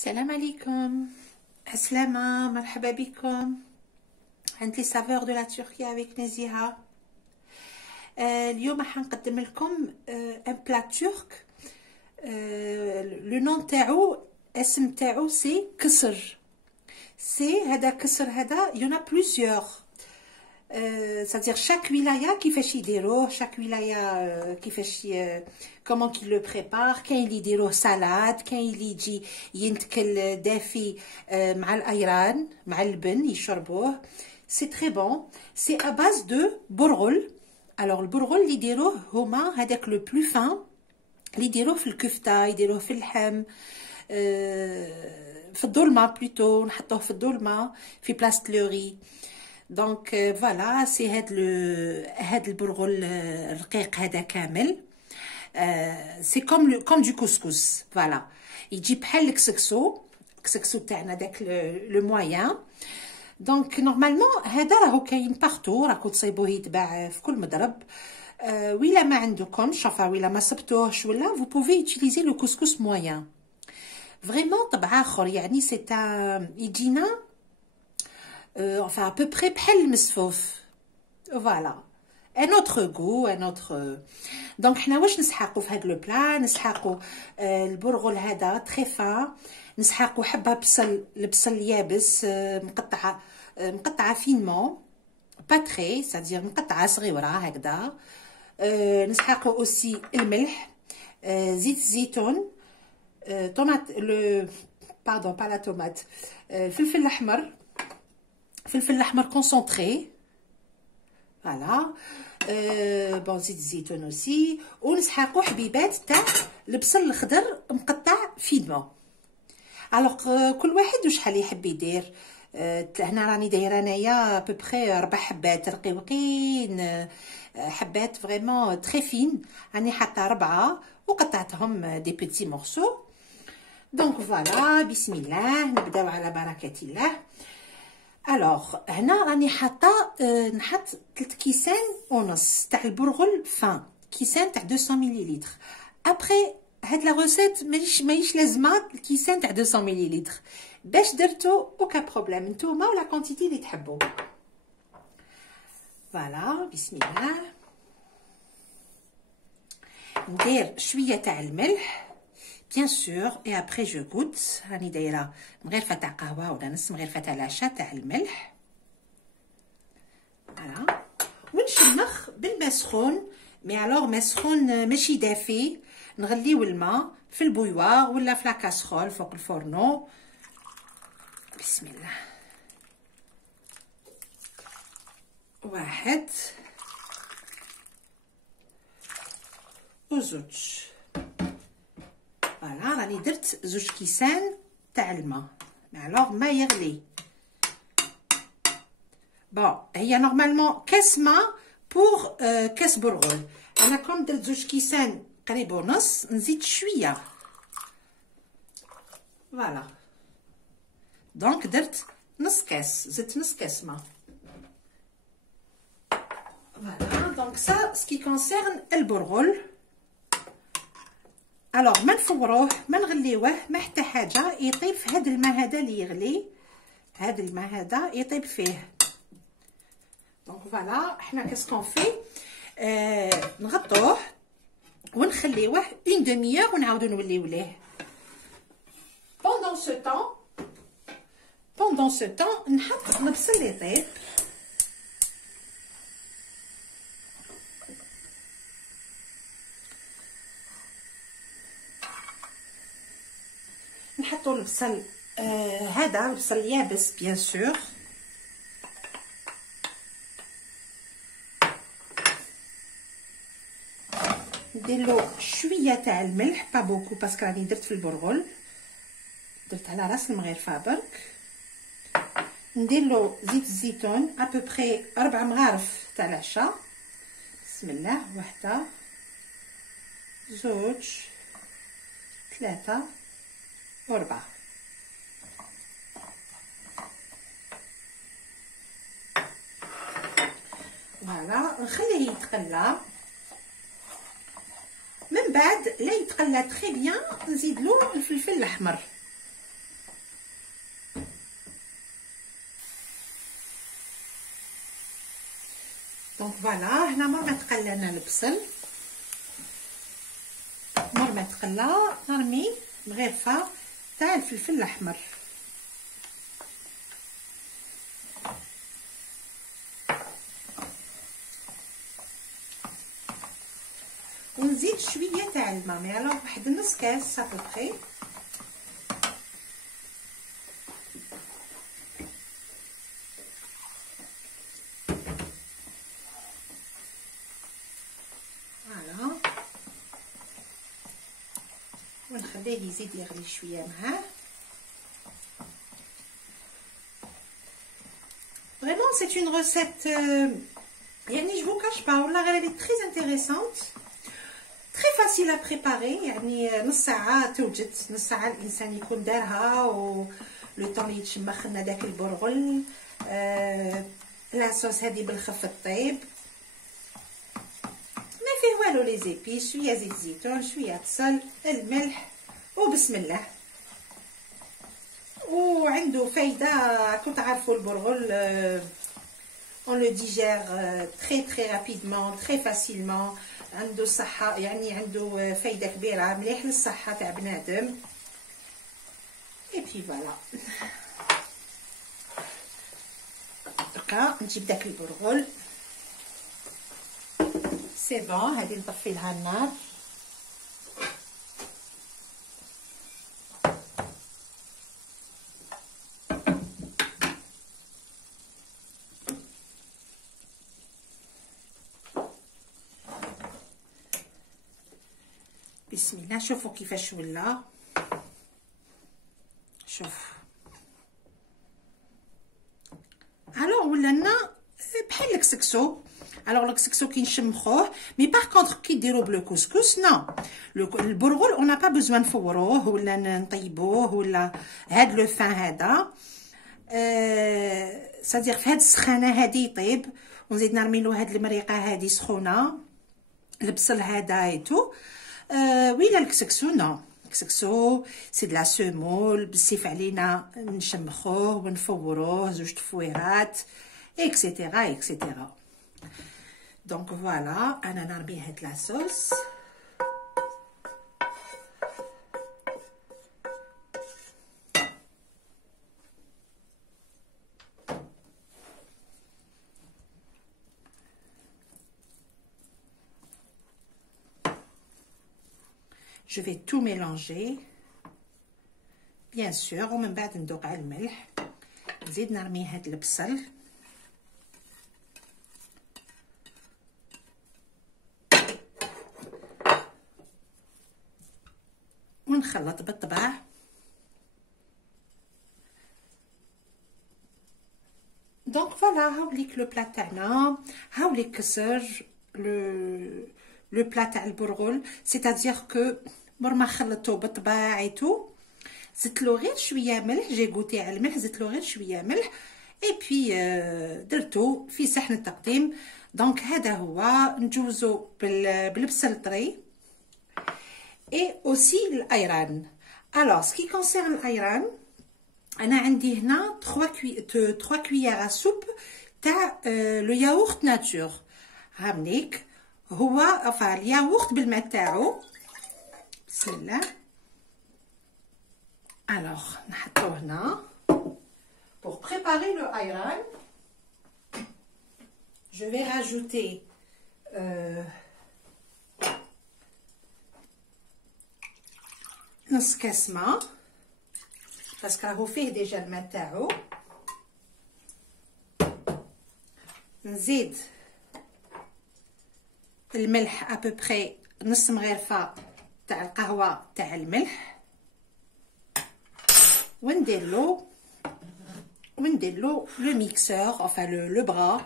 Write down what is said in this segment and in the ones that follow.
السلام عليكم. السلامة، مرحبا بكم عند لي سافور دو لا تركيا افيك نزيهة. اليوم راح نقدم لكم ان بلا ترك. لو نون تاعو، اسم تاعو سي كسر. سي هذا كسر، هذا يونا بلوزيور. c'est-à-dire chaque ولاية كيفاش يديروه، chaque ولاية كيفاش comment qu'il le prépare. كاين اللي يديروه سالاد، كاين اللي يجي ينتكل دافي مع الايران مع اللبن يشربوه. سي تري بون، سي à base de برغل. alors البرغل اللي يديروه هما هذاك لو بلو فان اللي يديروه في الكفته، يديروه في اللحم، في الظلمه بلوتو، نحطوه في الظلمه في بلاصه لوري. دونك فوالا سي هاد البرغل الرقيق هذا كامل. سي كوم دو كوسكوس. فوالا يجي بحال الكسكسو تاعنا داك لو مويان. دونك نورمالمون هذا راهو كاين بارتو، راكو تصيبوه يتباع في كل مضرب. ولا ما عندكمش، ولا ما صبتوهش، ولا vous pouvez utiliser le couscous moyen. فريمون طبع اخر، يعني سي يجينا enfin à peu près بحال المسفوف. فوالا ان اوتر غو، ان اوتر. دونك حنا واش نسحقوا في هاد لو بلا؟ نسحقوا البرغل هذا تري فان، نسحقوا حبه بصل، البصل يابس مقطعه فينمون، با تري سادير مقطعه صغيره هكذا. نسحقوا اوسي الملح، زيت الزيتون، طوماط، لو باردون با لا طوماط، فلفل الاحمر، فلفل الاحمر كونسونطري. فوالا بون زيت الزيتون اوسي. ونسحقوا حبيبات تاع البصل الخضر مقطع فينمون. الوغ كل واحد وشحال يحب يدير. هنا راني دايره انايا بوبري 4 حبات رقيقين، حبات فريمون تري فين، راني حاطه 4 وقطعتهم دي بيتي مورسو. دونك فوالا بسم الله، نبداو على بركه الله. الوغ هنا راني حاطه نحط 3 كيسان ونص تاع البرغل فان، كيسان تاع 200 مليلتر. ابري هاد لا روسيت ماهيش لازمه الكيسان تاع 200 مليلتر، باش درتو اوكا بروبليم نتوما ولا كونتيتي اللي تحبوا. فوالا بسم الله. ندير شويه تاع الملح بيان سور، اي ابري جو غوت. راني دايره مغرفه تاع قهوه ولا نص مغرفه تاع العشاء تاع الملح. فوالا ونشمخ بالماء سخون، مي الوغ ما سخون ماشي دافي. نغليو الماء في البويوار ولا في لاكاسرول فوق الفورنو. بسم الله. 1 و2. فوالا راني درت 2 كيسان تاع الماء. الوغ ما يغلي. بون هي نورمالمون كاس ماء بور كاس برغل. انا كون درت 2 كيسان قريب ونص، نزيد شويه. فوالا دونك درت نص كاس، زدت نص كاس ماء. فوالا دونك سا سكي كونسيرن البرغل. الوغ ما نفوروه ما نغليوه ما حتى حاجه، يطيب في هذا الماء هذا اللي يغلي، هذا الماء هذا يطيب فيه. دونك فوالا حنا كاسكون في نغطوه ونخليوه اون دميور ونعاودو نوليو ليه. بوندون سو طون نحط البصل اللي يطيب. نحطو البصل هذا البصل يابس بيان سور. نديرلو شويه تاع الملح، با بوكو باسكو راني درت في البرغل، درت على راس المغرفه برك. نديرلو زيت الزيتون ابوبري 4 مغارف تاع العشاء. بسم الله. 1 2 3 و4. فوالا نخليه يتقلى. من بعد لا يتقلى تري بيان نزيدلو الفلفل الاحمر. دونك فوالا هنا مور ما تقلى لنا البصل، مور ما تقلى نرمي مغرفه تاع الفلفل الاحمر. ونزيد شويه تاع الماء، مي الوغ واحد نص كاس صافي. فوالا ونخليه يزيد يغلي شويه معاه. Vraiment c'est une recette يعني je vous cache pas والله غير elle est très intéressante, très facile à préparer. يعني نص ساعه توجد، نص ساعه الانسان يكون دارها و لو طون يتشمخ لنا داك البرغل. لاصوص هذه بالخف الطيب، ما فيه والو، لي زيبيس، شويه زيت زيتون، شويه بصل، الملح وبسم الله. وعنده فايده، كنت عارفوا البرغل on le digère très très rapidement, très facilement. عنده صحه، يعني عنده فايده كبيره، مليح للصحه تاع بنادم. اي بي فوالا دركا نجيب داك البرغل سي بون. هذه نطفي لها النار. بسم الله. شوفوا كيفاش ولا، شوف الوغ ولا لنا بحال الكسكسو. الوغ الكسكسو كي نشمخوه، مي باغ كونطخ كي ديرو بلو كسكس نو، البرغل اون با بوزوان نفوروه ولا نطيبوه ولا هاد لو فان هذا. صديق في هاد السخانه هادي يطيب، ونزيد نرمي له هاد المريقه هادي سخونه، البصل هذا ايتو. ويلا الكسكسو نو، الكسكسو سي دلا سيمول، بالسيف علينا نشمخوه ونفوروه زوج تفويرات اكسيتيرا اكسيتيرا. دونك فوالا انا نرمي هاد لاصوص. Je vais tout mélanger bien sûr. ومن بعد ندوق على الملح، نزيد نرمي هاد البصل ونخلط بالطبع. دونك فوالا هاوليك لو بلا تاعنا، هاوليك كسر لو بلا تاع البرغل. سيتادير كو مور ما خلطو بطباعيتو زدتلو غير شويه ملح، جي غوتي على الملح، زدتلو غير شويه ملح اي بي درتو في صحن التقديم. دونك هذا هو نجوزو بالبصل طري اي اوسي الايران. الوغ سكي كونسيرن الايران، انا عندي هنا 3 كويير سوب تاع لو ياغورت ناتور. هامنيك هو الياغورت بالماء تاعو. بسم الله. الوغ نحطوه هنا. Pour préparer le ayran, je vais rajouter نص كاس ماء، باسكو راهو فيه ديجا الماء تاعو. نزيد الملح ابوبري نص مغرفه تاع القهوه تاع الملح، وندير له le mixeur, enfin le bras,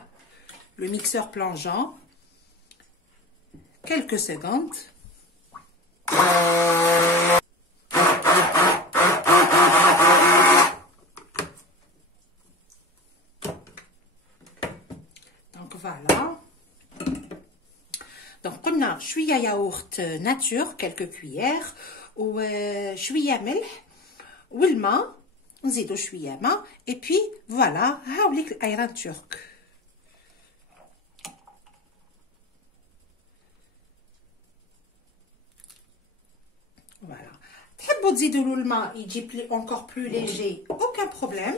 le mixeur plongeant. Quelques secondes. Donc voilà. Donc قلنا شويه ياغورت ناتور quelques cuillères وشويه ملح والماء، نزيدو شويه ماء اي بي فوالا. هاوليك الايران ترك. تحبوا تزيدوا له الماء يجي encore plus léger aucun problème.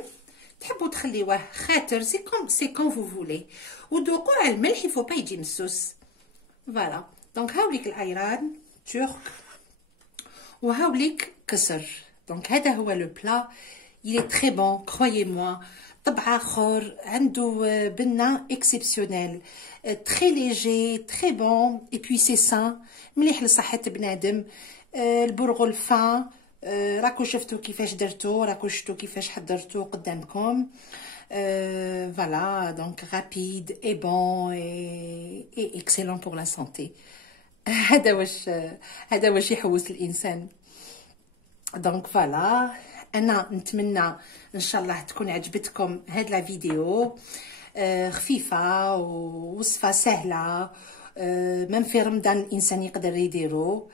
تحبوا تخليوه خاطر سي كون فو فولي. وذوقوا على الملح يفو با يجي مسوس. فوالا دونك هاوليك الايران ترك وهاوليك كسر. دونك هذا هو لو بلا. il est très bon croyez-moi. طبع اخر عنده بنه اكسبسيونيل très léger très bon et puis c'est sain مليح لصحه بنادم. البرغل فان راكو شفتوا كيفاش درتو راكو شفتوا كيفاش حضرتو قدامكم. voilà donc rapide et bon et excellent pour la santé. هذا واش يحوس الانسان. دونك فوالا انا نتمنى ان شاء الله تكون عجبتكم هاد لا فيديو خفيفه ووصفه سهله. ميم في رمضان الانسان يقدر يديرو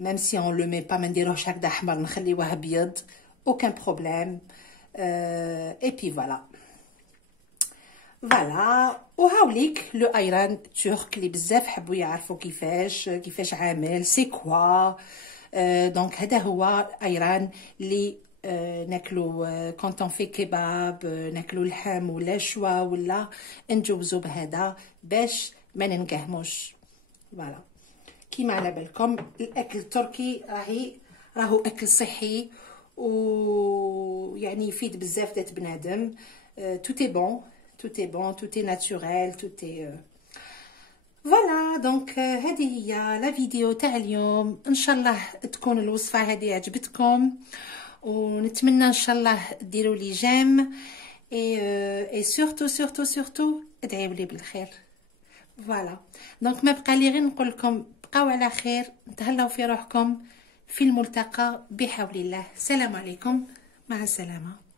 ميم سي اون لو مي با ما نديروهش هكذا احمر نخليوه ابيض اوكان بروبليم. اي بي فوالا وهاوليك لو ايران ترك اللي بزاف حبوا يعرفوا كيفاش عامل سي كوا. دونك هذا هو ايران اللي ناكلو كونطون في كباب ناكلو اللحم ولا شوا ولا نجوزو بهذا باش ما ننقهموش. فوالا كيما على بالكم الاكل التركي راهو اكل صحي ويعني يفيد بزاف ذات بنادم. tout est bon tout est naturel tout est فوالا دونك هذه هي لا فيديو تاع اليوم. ان شاء الله تكون الوصفه هذه عجبتكم ونتمنى ان شاء الله ديروا لي جيم اي سورتو ادعيوا لي بالخير. فوالا دونك ما بقى لي غير نقول لكم بقاو على خير تهلاو في روحكم في الملتقى بحول الله. السلام عليكم مع السلامه.